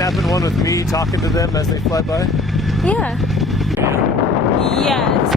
snapping one with me talking to them as they fly by? Yeah. Yes.